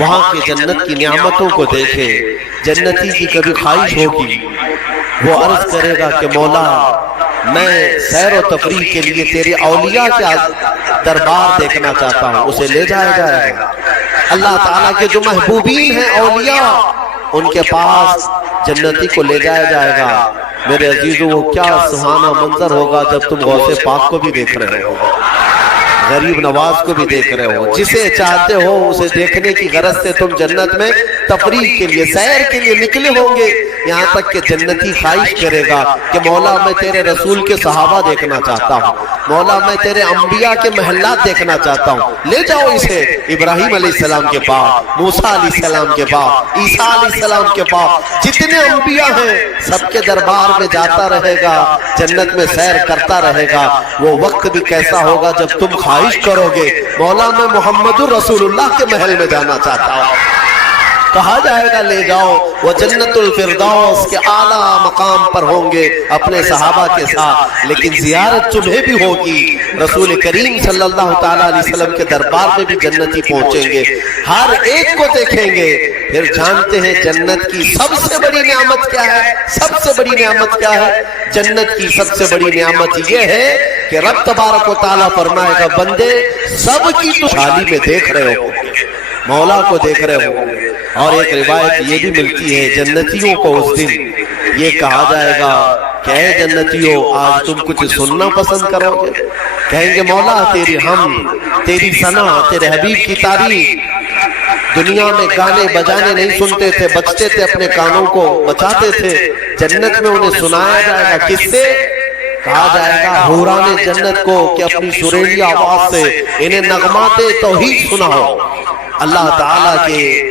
وہاں کی جنت کی نعمتوں کو دیکھے، جنتی کی کبھی خواہش ہوگی، وہ عرض کرے گا کہ مولا میں سیر و تفریح کے لیے تیرے اولیاء کے دربار دیکھنا چاہتا ہوں، اسے لے جایا جائے گا۔ اللہ تعالیٰ کے جو محبوبین ہیں اولیاء، ان کے پاس جنتی کو لے جایا جائے گا۔ میرے عزیزو، وہ کیا سہانا منظر ہوگا جب تم غوث پاک کو بھی دیکھ رہے ہو، غریب نواز کو بھی دیکھ رہے ہو، جسے چاہتے ہو اسے دیکھنے کی غرض سے تم جنت میں تفریح کے لیے، سیر کے لیے نکلے ہوں گے، یہاں تک کہ جنتی خواہش کرے گا کہ مولا میں تیرے رسول کے صحابہ دیکھنا چاہتا ہوں، مولا میں تیرے انبیاء کے محلات دیکھنا چاہتا ہوں، لے جاؤ اسے ابراہیم علیہ السلام کے پاس، موسیٰ علیہ السلام کے پاس، عیسیٰ علیہ السلام کے پاس، جتنے انبیاء ہیں سب کے دربار میں جاتا رہے گا، جنت میں سیر کرتا رہے گا۔ وہ وقت بھی کیسا ہوگا جب تم خواہش کرو گے مولا میں محمد رسول اللہ کے محل میں جانا چاہتا ہوں، کہا جائے گا لے جاؤ، وہ جنت الفردوس کے اعلیٰ مقام پر ہوں گے اپنے صحابہ کے ساتھ، لیکن زیارت تمہیں بھی ہوگی، رسول کریم صلی اللہ تعالیٰ علیہ وسلم کے دربار میں بھی جنتی پہنچیں گے، ہر ایک کو دیکھیں گے۔ پھر جانتے ہیں جنت کی سب سے بڑی نعمت کیا ہے؟ سب سے بڑی نعمت کیا ہے؟ جنت کی سب سے بڑی نعمت یہ ہے کہ رب تبارک و تعالیٰ فرمائے گا بندے سب کی تو حالی میں دیکھ رہے ہو، مولا کو دیکھ رہے ہو۔ اور ایک روایت یہ بھی ملتی ہے جنتیوں کو اس دن یہ کہا جائے گا کہ اے جنتیوں آج تم کچھ سننا پسند کرو گے؟ کہیں گے مولا تیری حمد، تیری ثنا، تیرے حبیب کی تعریف، دنیا میں گانے بجانے نہیں سنتے تھے، بچتے تھے اپنے کانوں کو بچاتے تھے، جنت میں انہیں سنایا جائے گا، کس سے؟ کہا جائے گا حوران جنت کو کہ اپنی سریلی آواز سے انہیں نغمات توحید سناؤ، اللہ تعالیٰ کے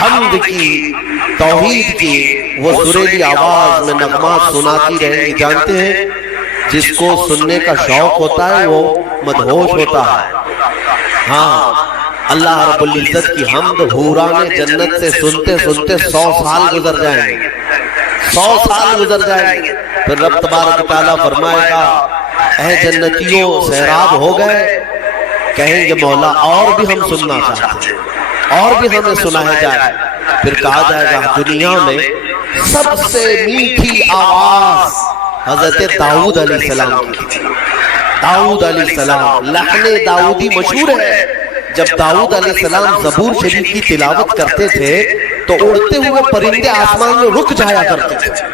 حمد کی، توحید کی وہ سریلی آواز میں نغمات سناتی رہیں گی۔ جانتے ہیں جس کو سننے کا شوق ہوتا ہے وہ مدہوش ہوتا ہے۔ ہاں اللہ رب العزت کی حمد حوران جنت سے سنتے سنتے 100 سال گزر جائیں گے، 100 سال گزر جائیں گے۔ پھر رب تبارک تعالیٰ فرمائے گا اے جنتیوں سیراب ہو گئے؟ کہیں گے مولا اور بھی ہم سننا چاہتے ہیں، اور بھی ہمیں سنایا جائے۔ پھر کہا جائے گا دنیا میں سب سے میٹھی آواز حضرت داؤد علیہ السلام کی تھی۔ داؤد علیہ السلام، لحن داؤدی مشہور ہے۔ جب داؤد علیہ السلام زبور شریف کی تلاوت کرتے تھے تو اڑتے ہوئے پرندے آسمان میں رک جایا کرتے تھے،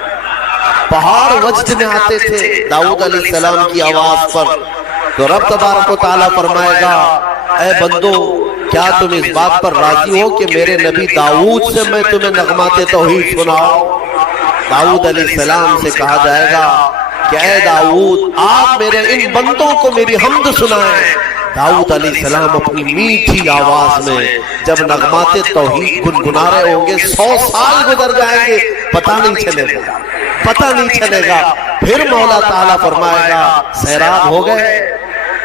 پہاڑ وجد میں آتے تھے داؤد علیہ السلام کی آواز پر۔ تو رب تبارک و تعالیٰ فرمائے گا اے بندو کیا تم اس بات پر راضی ہو کہ میرے نبی داؤد سے میں تمہیں نغمات توحید سناؤں؟ داؤد علیہ السلام سے کہا جائے گا کہ اے داؤد آپ میرے ان بندوں کو میری حمد سنائیں۔ داؤد علیہ السلام اپنی میٹھی آواز میں جب نغمات توحید گنگنا رہے ہوں گے 100 سال گزر جائیں گے، پتہ نہیں چلے گا، پتہ نہیں چلے گا۔ پھر مولا تعالیٰ فرمائے گا سیراب ہو گئے،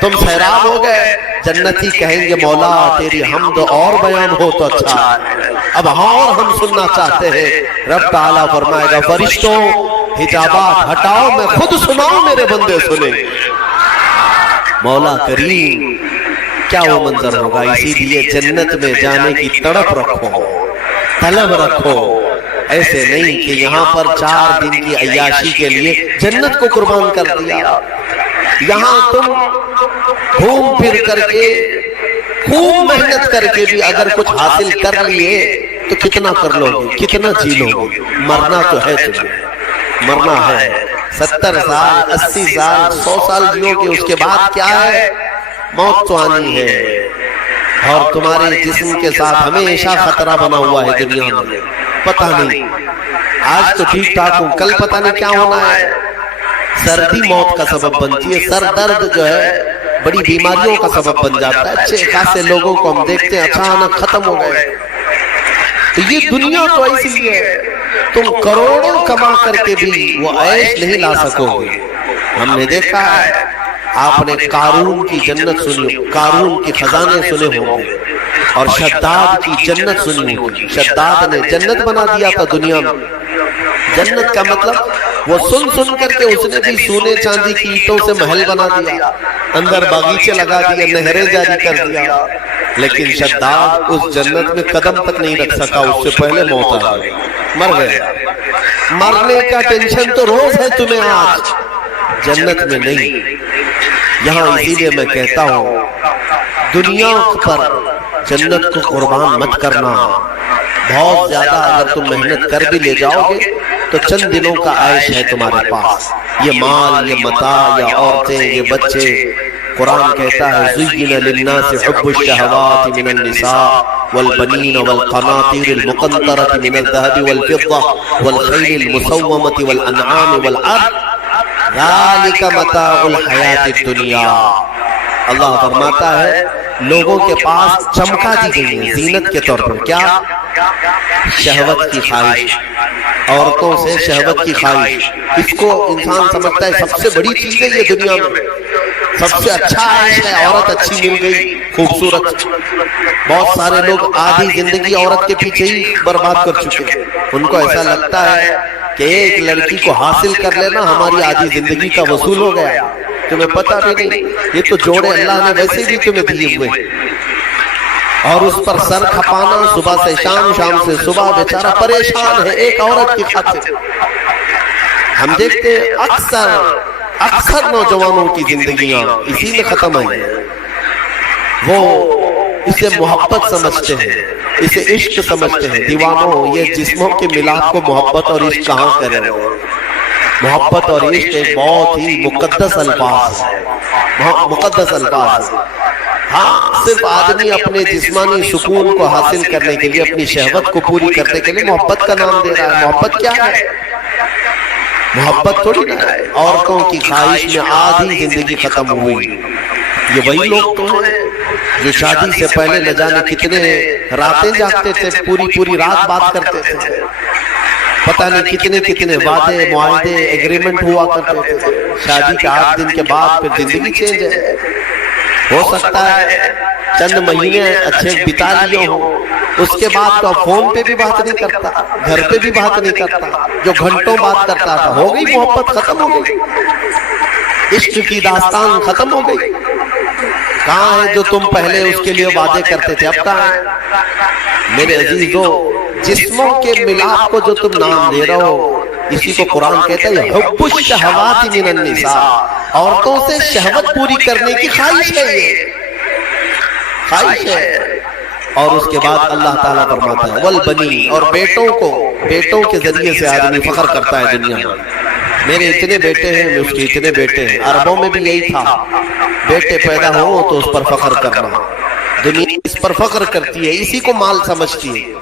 تم سیراب ہو گئے؟ جنتی کہیں گے مولا تیری حمد اور بیان ہو تو اچھا ہے، اب اور ہم سننا چاہتے ہیں۔ رب تعالیٰ فرمائے گا فرشتوں حجابات ہٹاؤ، میں خود سناؤں میرے بندے سنیں۔ مولا کریم کیا وہ منظر ہوگا! اسی لیے جنت میں جانے کی تڑپ رکھو، طلب رکھو، ایسے نہیں کہ یہاں پر 4 دن کی عیاشی کے لیے جنت کو قربان کر دیا۔ یہاں تم گھوم پھر کر کے خوب محنت کر کے بھی اگر کچھ حاصل کر لیے تو کتنا کر لو گے، کتنا جی لو گے؟ مرنا تو ہے، تمہیں مرنا ہے۔ 70 سال 80 سال 100 سال جیو گے، اس کے بعد کیا ہے؟ موت تو آنی ہے، اور تمہارے جسم کے ساتھ ہمیشہ خطرہ بنا ہوا ہے دنیا میں۔ پتہ نہیں آج تو ٹھیک ٹھاک ہوں، کل پتہ نہیں کیا ہونا ہے۔ سردی موت کا سبب بنتی ہے، سر درد جو ہے بڑی بیماریوں کا سبب بن جاتا ہے۔ اچھے خاصے لوگوں کو ہم دیکھتے ہیں اچانک ختم ہو گئے۔ تو یہ دنیا تو ایسی ہے، تم کروڑوں کما کر کے بھی وہ عیش نہیں لا سکو گے۔ ہم نے دیکھا ہے، آپ نے قارون کی جنت سنی، قارون کے خزانے سنے ہوں گے، اور شداد کی جنت سنی ہوگی۔ شداد نے جنت بنا دیا تھا دنیا میں۔ جنت کا مطلب وہ سن کر کے اس نے بھی سونے چاندی کی اینٹوں سے محل بنا دیا، اندر باغیچے لگا دیے، نہریں جاری کر دیا، لیکن شداد اس جنت میں قدم تک نہیں رکھ سکا، اس سے پہلے موت آ گئی، مر گیا۔ مرنے کا ٹینشن تو روز ہے تمہیں، آج جنت میں نہیں۔ یہاں اسی لیے میں کہتا ہوں دنیا پر جنت کو قربان مت کرنا۔ بہت زیادہ اگر تم محنت کر بھی لے جاؤ گے تو چند دنوں کا عیش ہے تمہارے پاس، یہ مال، یہ متاع، یہ عورتیں، یہ بچے۔ قرآن کہتا ہے زُيِّنَ لِلنَّاسِ حُبُّ الشَّهَوَاتِ مِنَ النِّسَاءِ وَالْبَنِينَ وَالْقَنَاطِيرِ الْمُقَنطَرَةِ مِنَ الذَّهَبِ وَالْفِضَّةِ وَالْخَيْلِ الْمُسَوَّمَةِ وَالْأَنْعَامِ وَالْحَرْثِ ذَلِكَ مَتَاعُ الْحَيَاةِ الدُّنْيَا۔ اللہ فرماتا ہے لوگوں کے پاس چمکا دی گئی ہے زینت کے طور پر، کیا؟ شہوت کی خواہش، عورتوں سے شہوت کی خواہش۔ اس کو انسان سمجھتا ہے سب سے بڑی چیز ہے یہ دنیا میں، سب سے اچھا عیش ہے، عورت اچھی مل گئی، خوبصورت۔ بہت سارے لوگ آدھی زندگی عورت کے پیچھے ہی برباد کر چکے ہیں، ان کو ایسا لگتا ہے کہ ایک لڑکی کو حاصل کر لینا ہماری آدھی زندگی کا وصول ہو گیا۔ تمہیں پتہ بھی نہیں یہ تو جوڑے اللہ نے ویسے بھی تمہیں دیے ہوئے، اور اس پر سر کھپانا صبح سے شام، شام سے صبح، بیچارہ پریشان ہے ایک عورت کی خاطر۔ ہم دیکھتے ہیں اکثر نوجوانوں کی زندگیاں اسی میں ختم ہوئی ہیں۔ وہ اسے محبت سمجھتے ہیں، اسے عشق سمجھتے ہیں۔ دیوانوں، یہ جسموں کے ملاپ کو محبت اور عشق کہاں کرے رہے ہو؟ محبت اور عشق ایک بہت ہی مقدس الفاظ ہے، مقدس الفاظ۔ ہاں، صرف آدمی اپنے جسمانی سکون کو حاصل کرنے کے لیے، اپنی شہوت کو پوری کرنے کے لیے محبت کا نام دے رہا ہے۔ محبت کیا ہے؟ محبت تھوڑی نہ ہے۔ عورتوں کی خواہش میں آدھی زندگی ختم ہوئی۔ یہ وہی لوگ تو ہیں جو شادی سے پہلے نہ جانے کتنے راتیں جاگتے تھے، پوری رات بات کرتے تھے، پتہ نہیں کتنے وعدے، معاہدے، ایگریمنٹ ہوا کرتے تھے۔ شادی کے 8 دن کے بعد پھر زندگی چینج ہے۔ ہو سکتا ہے چند مہینے اچھے بتا لیے ہوں، اس کے بعد تو فون پہ بھی بات نہیں کرتا، گھر پہ بھی بات نہیں کرتا، جو گھنٹوں بات کرتا تھا۔ ہو گئی محبت، ختم ہو گئی، عشق کی داستان ختم ہو گئی۔ کہاں ہے جو تم پہلے اس کے لیے وعدے کرتے تھے، اب کہاں ہے؟ میرے عزیزو، جسموں کے ملاپ کو جو تم نام دے رہے ہو، اسی کو قرآن کہتا ہے حب الشہوات من النساء، عورتوں سے شہوت پوری کرنے کی خواہش ہے، یہ خواہش ہے۔ اور اس کے بعد اللہ تعالیٰ فرماتا ہے والبنین، اور بیٹوں کے ذریعے سے آدمی فخر کرتا ہے دنیا میں، میرے اتنے بیٹے ہیں، اس کے اتنے بیٹے ہیں۔ عربوں میں بھی یہی تھا، بیٹے پیدا ہو تو اس پر فخر کرنا۔ دنیا اس پر فخر کرتی ہے، اسی کو مال سمجھتی ہے۔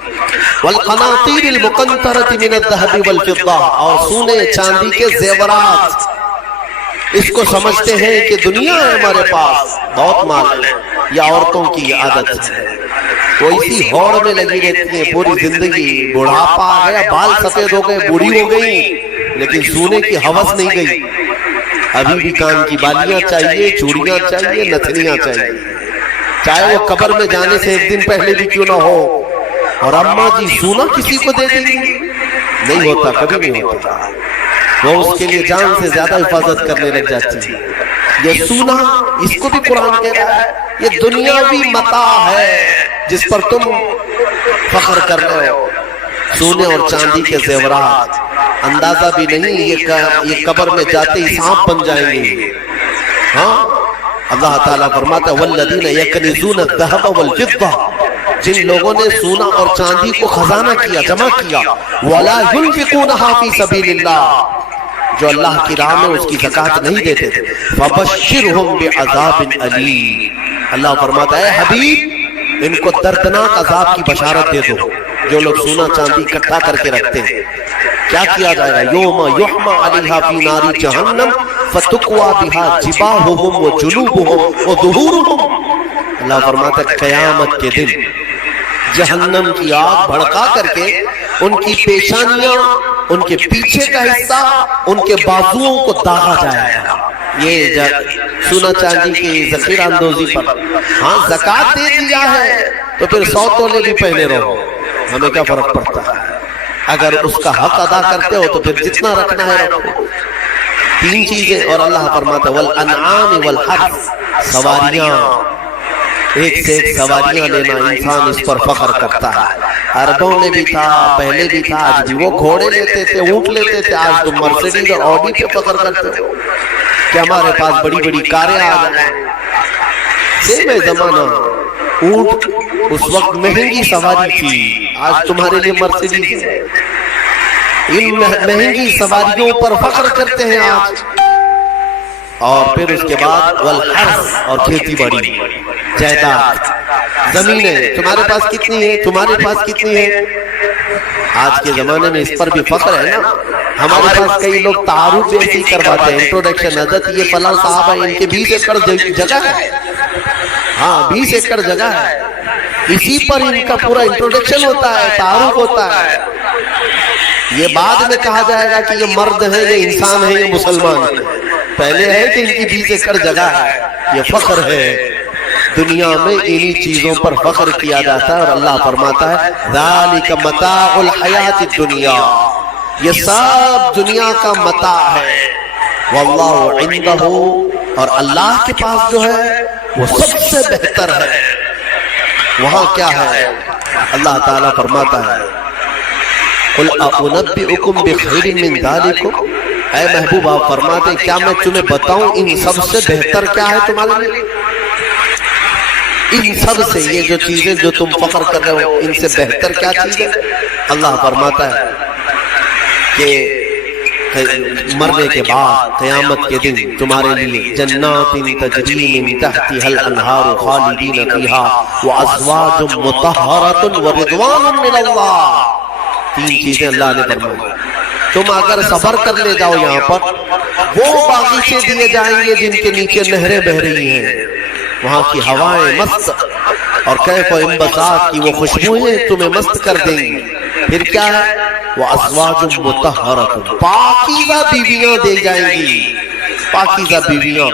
والقناطیر المقنطرۃ من الذهب والفضہ، اور سونے چاندی کے زیورات، اس کو سمجھتے ہیں کہ دنیا ہے ہمارے پاس، بہت مال ہے۔ یہ عورتوں کی عادت ہے، وہ اسی ہوڑ میں لگی رہتی ہیں پوری زندگی۔ بڑھاپا آ گیا، بال سفید ہو گئے، بوڑھی ہو گئی، لیکن سونے کی ہوس نہیں گئی۔ ابھی بھی کان کی بالیاں چاہیے، چوڑیاں چاہیے، نتھنیاں چاہیے، چاہے وہ قبر میں جانے سے ایک دن پہلے بھی کیوں نہ ہو۔ اور اماں جی سونا کسی کو دے دیں گی؟ نہیں ہوتا، کبھی نہیں ہوتا۔ وہ اس کے لیے جان سے زیادہ حفاظت کرنے لگ جاتی ہے۔ یہ سونا، اس کو بھی قرآن کہہ رہا ہے یہ دنیاوی متاع ہے جس پر تم فخر کر رہے ہو۔ سونے اور چاندی کے زیورات، اندازہ بھی نہیں یہ قبر میں جاتے ہی سانپ بن جائیں گے۔ ہاں، اللہ تعالیٰ فرماتا ہے والذین یکنزون الذهب والفضہ، جن لوگوں نے سونا اور چاندی کو خزانہ کیا، جمع کیا، ولا ينفقونها فی سبیل اللہ، جو اللہ کی راہ میں اس کی زکوٰۃ نہیں دیتے تھے، فبشرہم بعذاب علیم، اللہ فرماتا ہے حبیب ان کو دردناک عذاب کی بشارت دے دو۔ جو لوگ سونا چاندی اکٹھا کر کے رکھتے ہیں، کیا کیا جائے گا؟ یوم یحمى علیہا فی نار جہنم فتقوی بہا جباہہم وجنوبہم وظہورہم، اللہ فرماتا ہے قیامت کے دن جہنم کی آگ بھڑکا کر کے ان کی پیشانیاں، ان کے پیچھے کا حصہ، ان کے بازوؤں کو داغا جائے گا۔ یہ سونا چاندی کی ذخیرہ اندوزی پر۔ ہاں، زکوٰۃ دے دیا ہے تو پھر 100 تولے بھی پہنے رہو، ہمیں کیا فرق پڑتا ہے؟ اگر اس کا حق ادا کرتے ہو تو پھر جتنا رکھنا ہے رکھو۔ 3 چیزیں، اور اللہ فرماتا ہے والانعام والحرث، سواریاں، ایک سے ایک سواریاں لینا، انسان اس پر فخر کرتا ہے۔ عربوں میں بھی تھا، پہلے بھی تھا، آج بھی وہ گھوڑے لیتے تھے، اونٹ لیتے تھے۔ آج تم مرسیڈیز اور آڈی پہ فخر کرتے ہو کہ ہمارے پاس بڑی بڑی کاریں آ جائیں۔ سیم ہے زمانہ، اونٹ اس وقت مہنگی سواری تھی، آج تمہارے لیے مرسیڈیز ہے۔ ان مہنگی سواریوں پر فخر کرتے ہیں آج۔ اور پھر اس کے بعد والحرث، اور کھیتی باڑی، جائیداد، زمینیں تمہارے پاس کتنی ہے، تمہارے پاس کتنی ہے۔ آج کے زمانے میں اس پر بھی فخر ہے نا۔ ہمارے پاس کئی لوگ تعارف بھی ایسی کرواتے ہیں، انٹروڈکشن، حضرت یہ فلاں صاحب ہیں، ان کے 20 ایکڑ جگہ ہے، ہاں 20 ایکڑ جگہ ہے، اسی پر ان کا پورا انٹروڈکشن ہوتا ہے، تعارف ہوتا ہے۔ یہ بعد میں کہا جائے گا کہ یہ مرد ہے، یہ انسان ہے، یہ مسلمان ہے۔ پہلے ہے کہ ان کی 20 ایکڑ جگہ ہے، یہ فخر ہے۔ دنیا میں انہی چیزوں پر فخر کیا جاتا ہے، اور اللہ فرماتا ہے ذالک متاع الحیات الدنیا، یہ سب دنیا کا متاع ہے۔ واللہ عندہ، اور اللہ کے پاس جو ہے وہ سب سے بہتر ہے۔ وہاں کیا ہے؟ اللہ تعالیٰ فرماتا ہے قل اُنَبِّئُكُم بِخَيْرٍ مِّن ذَلِكُمْ، اے محبوب آپ فرماتے کیا میں تمہیں بتاؤں ان سب سے بہتر کیا ہے تمہارے لیے؟ ان سب سے، یہ جو چیزیں جو تم فخر کر رہے ہو، ان سے بہتر کیا چیز ہے؟ اللہ فرماتا ہے کہ مرنے کے بعد قیامت کے دن تمہارے لیے جنات تجری من تحتها الانہار خالدین فیہا وازواج مطہرۃ ورضوان من اللہ۔ 3 چیزیں اللہ نے فرمائی، تم اگر صبر کر لے جاؤ یہاں پر، وہ باغیچے دیے جائیں گے جن کے نیچے نہریں بہ رہی ہیں، وہاں کی ہوائیں مست، اور کیف و انبساط کی وہ خوشبوئیں تمہیں مست کر دیں گی۔ پھر کیا ہے؟ وَأَزْوَاجٌ مُطَهَّرَةٌ، پاکیزہ بیویاں دی جائیں گی، پاکیزہ بیویاں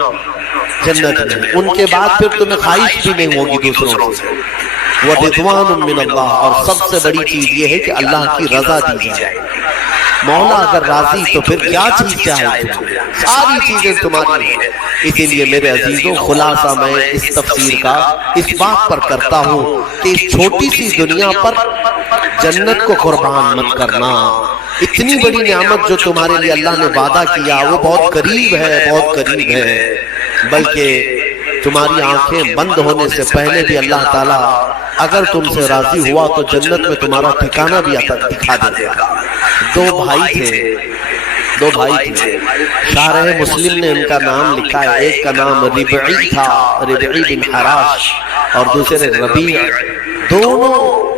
جنت میں، ان کے بعد پھر تمہیں خواہش بھی نہیں ہوگی دوسروں سے۔ وَرِضْوَانٌ مِّنَ اللَّهِ، اور سب سے بڑی چیز یہ ہے کہ اللہ کی رضا دی جائے۔ مولا اگر راضی تو پھر کیا چیز چاہے، ساری چیزیں تمہاری ہیں۔ اسی لیے میرے عزیزوں، خلاصہ میں اس تفسیر کا اس بات پر کرتا ہوں کہ اس چھوٹی سی دنیا پر جنت کو قربان مت کرنا۔ اتنی بڑی نعمت جو تمہارے لیے اللہ نے وعدہ کیا وہ بہت قریب ہے، بہت قریب ہے، بلکہ تمہاری آنکھیں بند ہونے سے پہلے بھی اللہ تعالیٰ اگر تم سے راضی ہوا تو جنت میں تمہارا ٹھکانہ بھی دکھا دے گا۔ 2 بھائی تھے، شارح مسلم نے ان کا نام لکھا ہے، ایک کا نام ربعی تھا، ربعی بن حراش، اور دوسرے ربیع۔ دونوں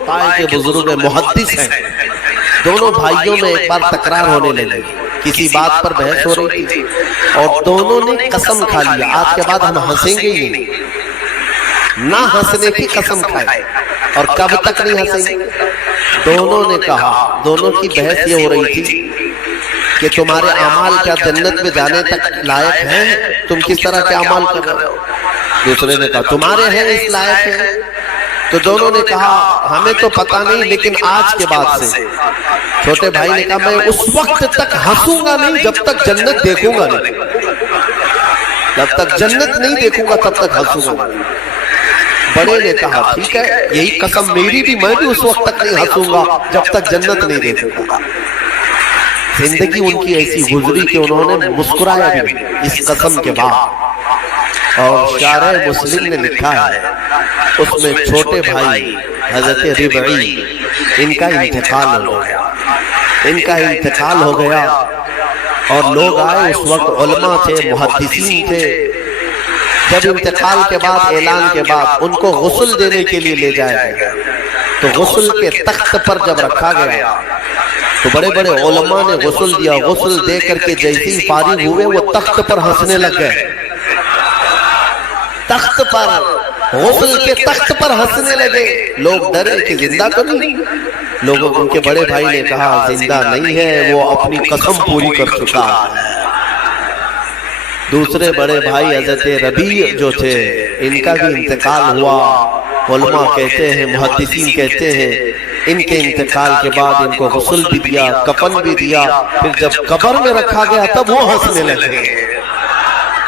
طائف کے بزرگ محدث ہیں۔ دونوں بھائیوں میں ایک بار تکرار ہونے لگی، کسی بات پر بحث ہو رہی تھی، اور دونوں نے قسم کھا لیا آج کے بعد ہم ہنسیں گے ہی نہیں، نہ ہنسنے کی قسم کھائی۔ اور کب تک نہیں ہنسیں گے؟ دونوں نے کہا، دونوں کی بحث یہ ہو رہی تھی کہ تمہارے اعمال کیا جنت میں جانے تک لائق ہیں؟ تم کس طرح کے اعمال کر رہے ہو؟ دوسرے نے کہا تمہارے ہیں اس لائق ہیں۔ تو دونوں نے کہا ہمیں تو پتہ نہیں، لیکن آج کے بعد سے، چھوٹے بھائی نے کہا میں اس وقت تک ہنسوں گا نہیں جب تک جنت دیکھوں گا نہیں، جب تک جنت نہیں دیکھوں گا تب تک ہنسوں گا نہیں۔ بڑے نے کہا ٹھیک ہے، یہی قسم میری بھی، میں بھی اس وقت تک نہیں ہنسوں گا جب تک جنت نہیں دیکھوں گا۔ زندگی ان کی ایسی گزری کہ انہوں نے مسکرایا بھی اس قسم کے بعد۔ اور شارح مسلم نے لکھا ہے، اس میں چھوٹے بھائی حضرت ربعی، ان کا انتقال ہو گیا، ان کا انتقال ہو گیا، اور لوگ آئے، اس وقت علماء تھے، محدثین تھے۔ جب انتقال کے بعد، اعلان کے بعد ان کو غسل دینے کے لیے لے جایا گیا، تو غسل کے تخت پر جب رکھا گیا تو بڑے بڑے علماء نے غسل دیا، غسل دے کر کے جیسے ہی فارغ ہوئے وہ تخت پر ہنسنے لگ گئے، تخت پر، غسل کے تخت پر ہنسنے لگے۔ لوگ ڈرے کہ زندہ تو نہیں؟ لوگوں، ان کے بڑے بھائی نے کہا زندہ نہیں ہے، وہ اپنی قسم پوری کر چکا ہے۔ دوسرے بڑے بھائی حضرت ربیع جو تھے، ان کا بھی انتقال ہوا۔ علماء کہتے ہیں، محدثین کہتے ہیں، ان کے انتقال کے بعد ان کو غسل بھی دیا، کفن بھی دیا، پھر جب قبر میں رکھا گیا تب وہ ہنسنے لگے۔